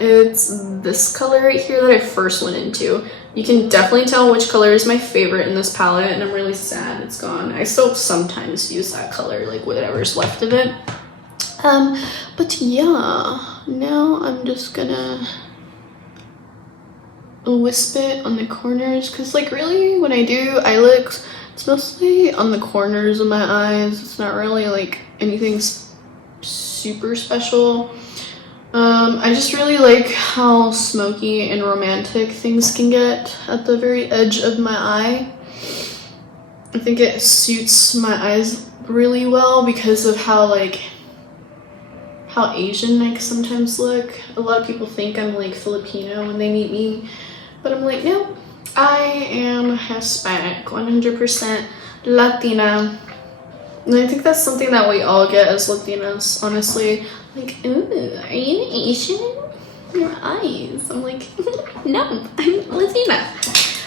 it's this color right here that I first went into. You can definitely tell which color is my favorite in this palette, and I'm really sad it's gone. I still sometimes use that color, like whatever's left of it. But yeah, now I'm just gonna wisp it on the corners, because like really when I do eye looks, it's mostly on the corners of my eyes. It's not really like anything super special. I just really like how smoky and romantic things can get at the very edge of my eye. I think it suits my eyes really well because of how Asian I sometimes look. A lot of people think I'm like Filipino when they meet me, but I'm like, no, I am Hispanic, 100% Latina. And I think that's something that we all get as Latinas, honestly. Like, ooh, are you Asian? Your eyes. I'm like, no, I'm Latina.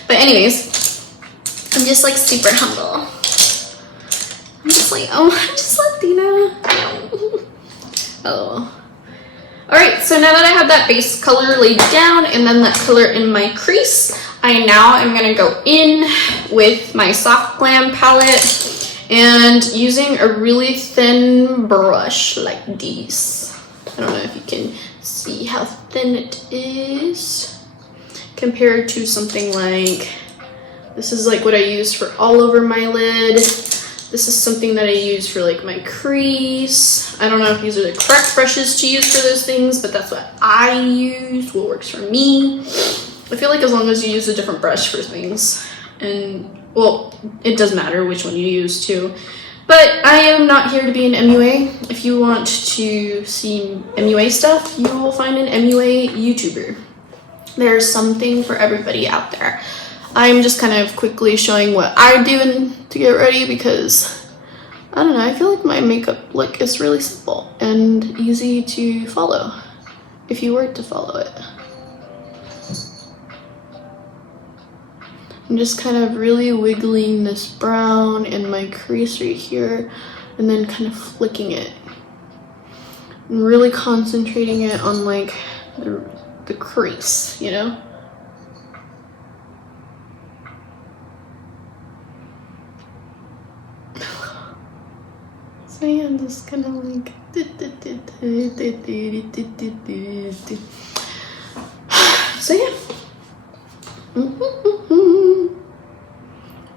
But anyways, I'm just like super humble. I'm just like, oh, I'm just Latina. Oh. Alright, so now that I have that base color laid down and then that color in my crease, I now am going to go in with my Soft Glam palette and using a really thin brush like this. I don't know if you can see how thin it is. compared to something like, this is like what I use for all over my lid. This is something that I use for like my crease. I don't know if these are the correct brushes to use for those things, but that's what I use, what works for me. I feel like as long as you use a different brush for things, and well, it does matter which one you use too. But I am not here to be an MUA. If you want to see MUA stuff, you will find an MUA YouTuber. There's something for everybody out there. I'm just kind of quickly showing what I do to get ready because, I don't know, I feel like my makeup look is really simple and easy to follow if you were to follow it. I'm just kind of really wiggling this brown in my crease right here and then kind of flicking it. And really concentrating it on like the crease, you know? So yeah, I'm just kind of like so yeah.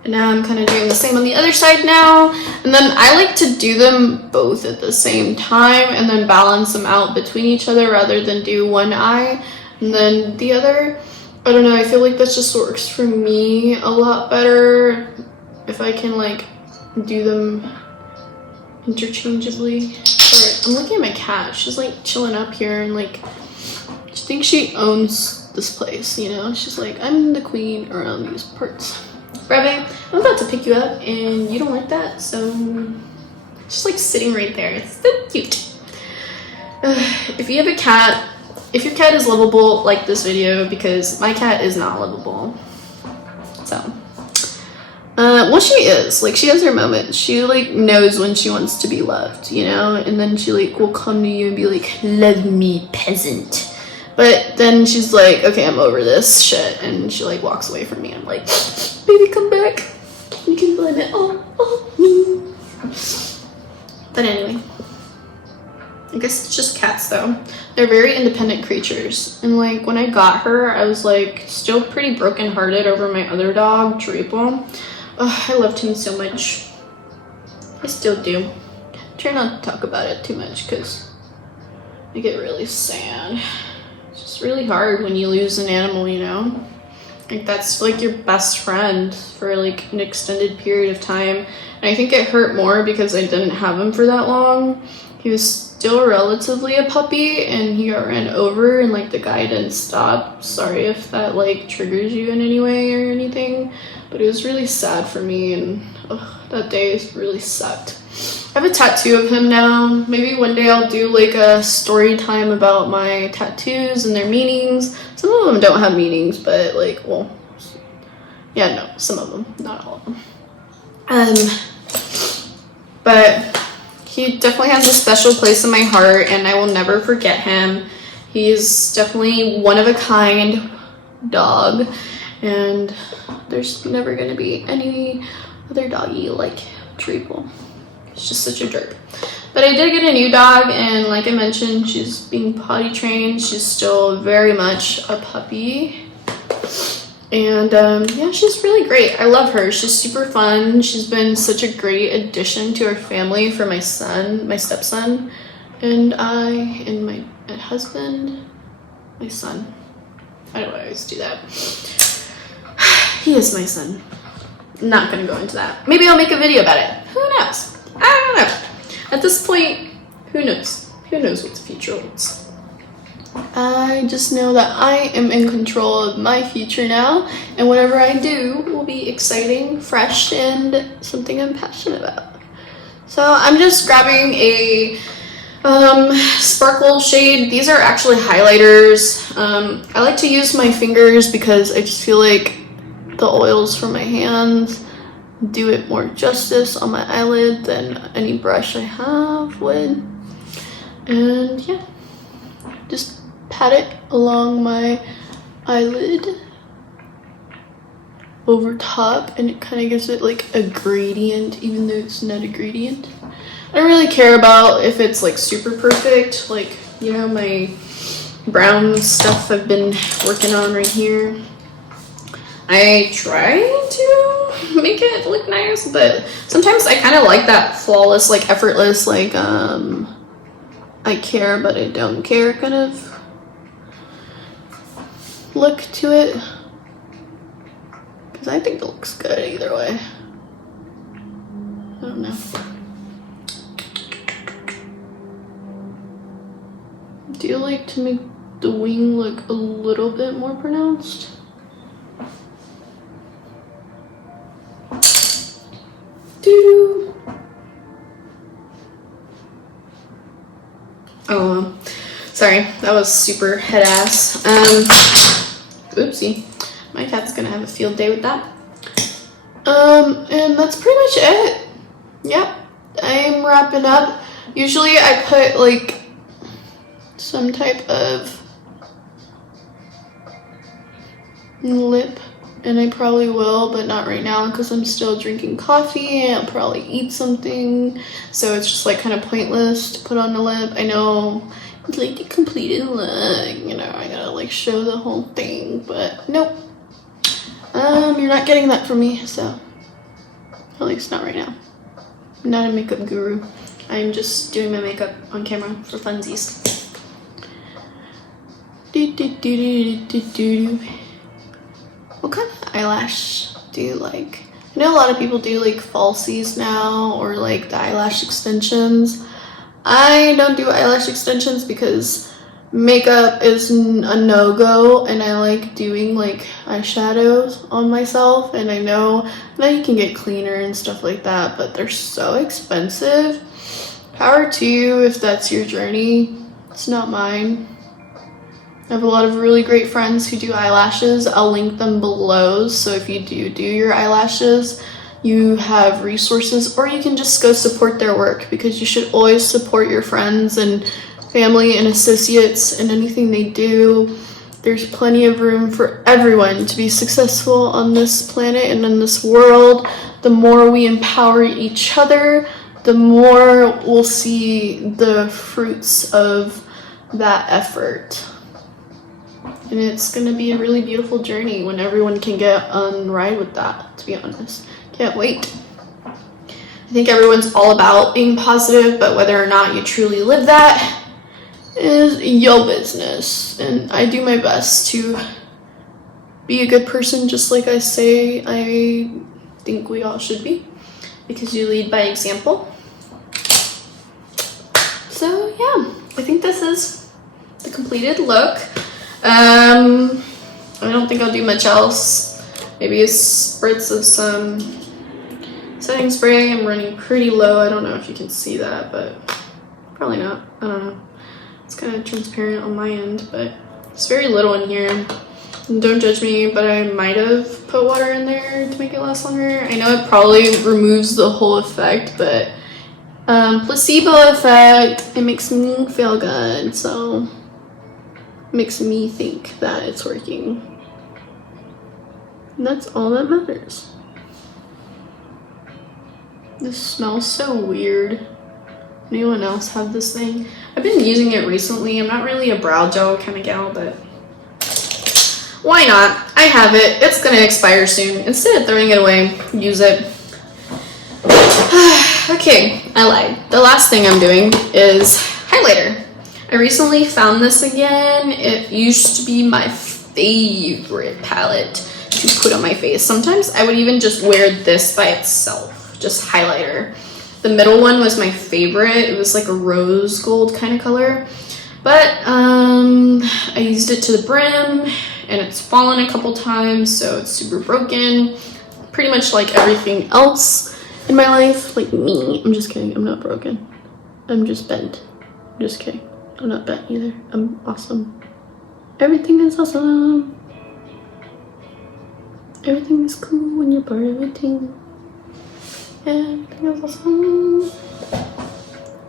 And now I'm kind of doing the same on the other side now, and then I like to do them both at the same time and then balance them out between each other rather than do one eye and then the other. I don't know, I feel like that just works for me a lot better if I can like do them interchangeably. Alright, I'm looking at my cat. She's like chilling up here and like she thinks she owns this place, you know? She's like, I'm the queen around these parts. Right, babe? I'm about to pick you up and you don't like that, so just like sitting right there. It's so cute. If you have a cat, if your cat is lovable, like this video, because my cat is not lovable. So well, she is, like, she has her moments. She like knows when she wants to be loved, you know, and then she like will come to you and be like, love me, peasant. But then she's like, okay, I'm over this shit, and she like walks away from me. I'm like, baby, come back, you can blame it all on me. But anyway, I guess it's just cats though. They're very independent creatures, and like when I got her, I was like still pretty brokenhearted over my other dog, Triple. I loved him so much. I still do. Try not to talk about it too much because I get really sad. It's just really hard when you lose an animal, you know? Like that's like your best friend for like an extended period of time. And I think it hurt more because I didn't have him for that long. He was still relatively a puppy and he got ran over and like the guy didn't stop. Sorry if that like triggers you in any way or anything. But it was really sad for me, and that day really sucked. I have a tattoo of him now. Maybe one day I'll do like a story time about my tattoos and their meanings. Some of them don't have meanings, but like, well, yeah, no, some of them, not all of them. But he definitely has a special place in my heart, and I will never forget him. He's definitely one of a kind dog, and there's never gonna be any other doggy like Treble. It's just such a jerk. But I did get a new dog, and like I mentioned, she's being potty trained. She's still very much a puppy. And yeah, she's really great. I love her. She's super fun. She's been such a great addition to our family for my son, my stepson, and my husband, my son. I don't always do that. He is my son. I'm not gonna go into that. Maybe I'll make a video about it. Who knows? I don't know. At this point, who knows? Who knows what the future holds? I just know that I am in control of my future now, and whatever I do will be exciting, fresh, and something I'm passionate about. So I'm just grabbing a sparkle shade. These are actually highlighters. I like to use my fingers because I just feel like the oils from my hands do it more justice on my eyelid than any brush I have would. And yeah, just pat it along my eyelid over top, and it kind of gives it like a gradient, even though it's not a gradient. I don't really care about if it's like super perfect, like, you know, my brown stuff I've been working on right here. I try to make it look nice, but sometimes I kind of like that flawless, like effortless, like I care but I don't care kind of look to it, because I think it looks good either way. I don't know. Do you like to make the wing look a little bit more pronounced? Doo-doo. Oh, sorry, that was super head ass. Oopsie, my cat's gonna have a field day with that. And that's pretty much it. Yep, I'm wrapping up. Usually I put like some type of lip, and I probably will, but not right now because I'm still drinking coffee and I'll probably eat something, so it's just like kind of pointless to put on the lip. I know it's like the completed look, you know, I gotta like show the whole thing, but nope. You're not getting that from me, so at least not right now. I'm not a makeup guru. I'm just doing my makeup on camera for funsies. What kind of eyelash do you like? I know a lot of people do like falsies now, or like the eyelash extensions. I don't do eyelash extensions because makeup is a no-go, and I like doing like eyeshadows on myself, and I know that you can get cleaner and stuff like that, but they're so expensive. Power to you if that's your journey. It's not mine. I have a lot of really great friends who do eyelashes. I'll link them below, so if you do your eyelashes, you have resources, or you can just go support their work, because you should always support your friends and family and associates in anything they do. There's plenty of room for everyone to be successful on this planet and in this world. The more we empower each other, the more we'll see the fruits of that effort. And it's gonna be a really beautiful journey when everyone can get on ride with that, to be honest. Can't wait. I think everyone's all about being positive, but whether or not you truly live that is your business. And I do my best to be a good person, just like I say I think we all should be, because you lead by example. So yeah, I think this is the completed look. I don't think I'll do much else. Maybe a spritz of some setting spray. I'm running pretty low. I don't know if you can see that, but probably not. I don't know. It's kind of transparent on my end, but it's very little in here. And don't judge me, but I might have put water in there to make it last longer. I know it probably removes the whole effect, but placebo effect, it makes me feel good, so it makes me think that it's working. And that's all that matters. This smells so weird. Anyone else have this thing? I've been using it recently. I'm not really a brow gel kind of gal, but why not? I have it. It's gonna expire soon. Instead of throwing it away, use it. Okay, I lied. The last thing I'm doing is highlighter. I recently found this again. It used to be my favorite palette to put on my face. Sometimes I would even just wear this by itself, just highlighter. The middle one was my favorite. It was like a rose gold kind of color, but I used it to the brim and it's fallen a couple times, so it's super broken. Pretty much like everything else in my life, like me. I'm just kidding, I'm not broken. I'm just bent. I'm just kidding. I'm not bent either. I'm awesome. Everything is awesome. Everything is cool when you're part of a team. Everything is awesome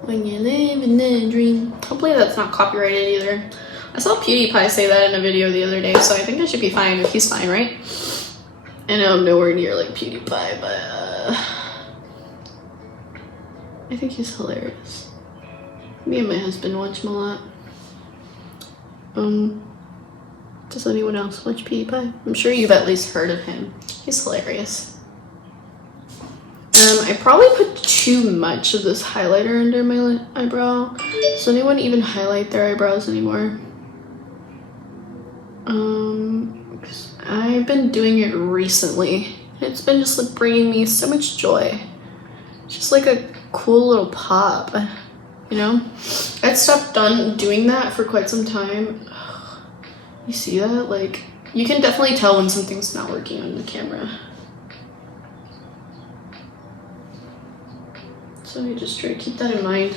when you live in a dream. Hopefully that's not copyrighted either. I saw PewDiePie say that in a video the other day, so I think I should be fine if he's fine, right? I know I'm nowhere near like PewDiePie, but I think he's hilarious. Me and my husband watch him a lot. Does anyone else watch PewDiePie? I'm sure you've at least heard of him. He's hilarious. I probably put too much of this highlighter under my eyebrow. Does anyone even highlight their eyebrows anymore? 'Cause I've been doing it recently. It's been just like bringing me so much joy. Just like a cool little pop, you know? I'd stopped doing that for quite some time. You see that? Like, you can definitely tell when something's not working on the camera. So I just try to keep that in mind.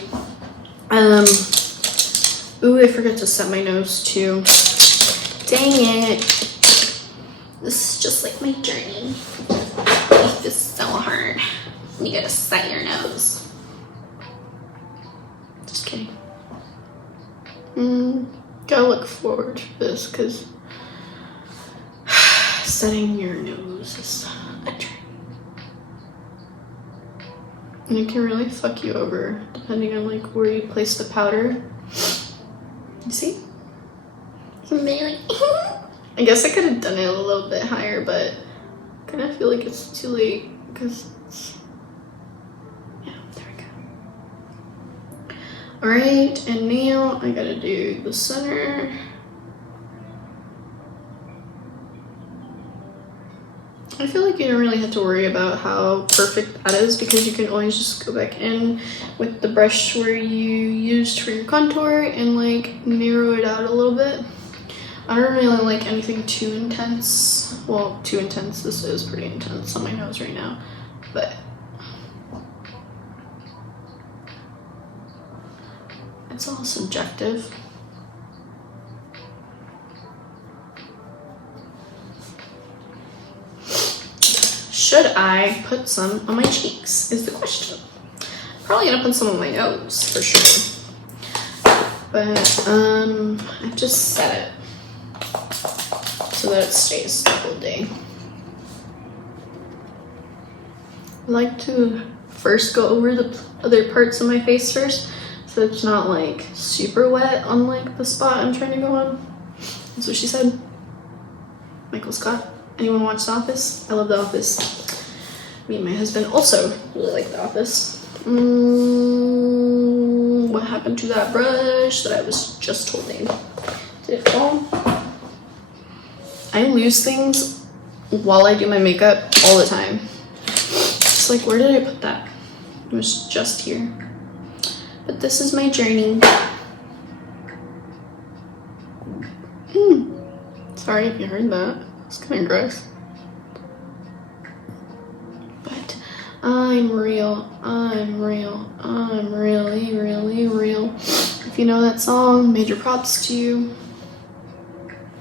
Ooh, I forgot to set my nose too. Dang it. This is just like my journey. Life is so hard. You gotta set your nose. Just kidding. Gotta look forward to this because setting your nose is a journey. And it can really fuck you over depending on like where you place the powder. You see? I guess I could have done it a little bit higher, but I kind of feel like it's too late because it's... Yeah, there we go. Alright, and now I gotta do the center. I feel like you don't really have to worry about how perfect that is because you can always just go back in with the brush where you used for your contour and like narrow it out a little bit. I don't really like anything too intense. Well, too intense. This is pretty intense on my nose right now, but it's all subjective. Should I put some on my cheeks is the question. Probably gonna put some on my nose for sure. But I've just set it so that it stays the whole day. I like to first go over the other parts of my face first so it's not like super wet on like the spot I'm trying to go on. That's what she said. Michael Scott. Anyone watch The Office? I love The Office. Me and my husband also really like The Office. What happened to that brush that I was just holding? Did it fall? I lose things while I do my makeup all the time. It's like, where did I put that? It was just here. But this is my journey. Sorry if you heard that. It's kind of gross. But I'm real. I'm real. I'm really, really real. If you know that song, major props to you.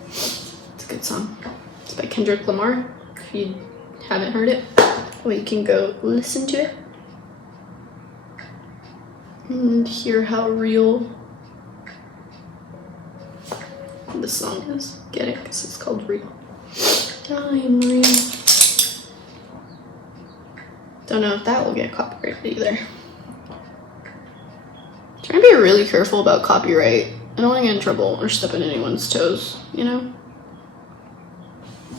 It's a good song. It's by Kendrick Lamar. If you haven't heard it, well, you can go listen to it and hear how real this song is. Get it? Because it's called Real. I'm real. Don't know if that will get copyrighted either. Trying to be really careful about copyright. I don't want to get in trouble or step on anyone's toes, you know?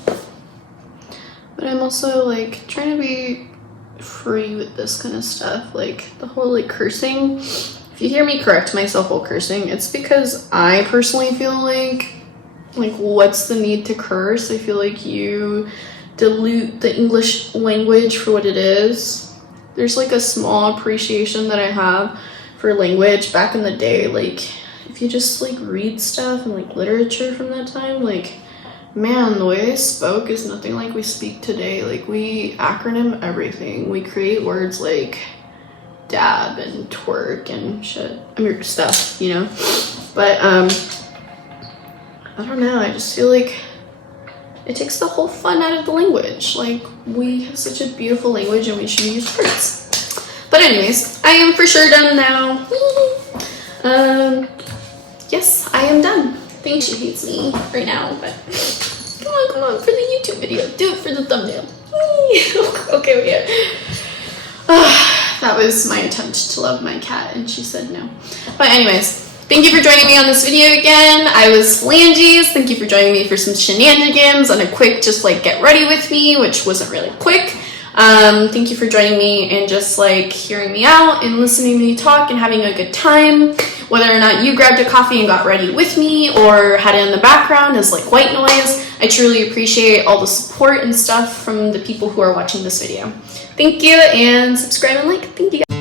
But I'm also like trying to be free with this kind of stuff. Like the whole like cursing. If you hear me correct myself while cursing, it's because I personally feel like what's the need to curse? I feel like you dilute the English language for what it is. There's like a small appreciation that I have for language back in the day. Like if you just like read stuff and like literature from that time, like man, the way I spoke is nothing like we speak today. Like we acronym everything. We create words like dab and twerk and shit. I mean stuff, you know? But I don't know, I just feel like it takes the whole fun out of the language. Like, we have such a beautiful language and we should use words. But anyways, I am for sure done now. Yes, I am done. I think she hates me right now, but come on, for the YouTube video. Do it for the thumbnail. Okay. That was my attempt to love my cat and she said no. But anyways, Thank you for joining me on this video again. I was Phalanges. Thank you for joining me for some shenanigans and a quick just like get ready with me, which wasn't really quick. Thank you for joining me and just like hearing me out and listening to me talk and having a good time. Whether or not you grabbed a coffee and got ready with me or had it in the background as like white noise, I truly appreciate all the support and stuff from the people who are watching this video. Thank you, and subscribe and like. Thank you guys.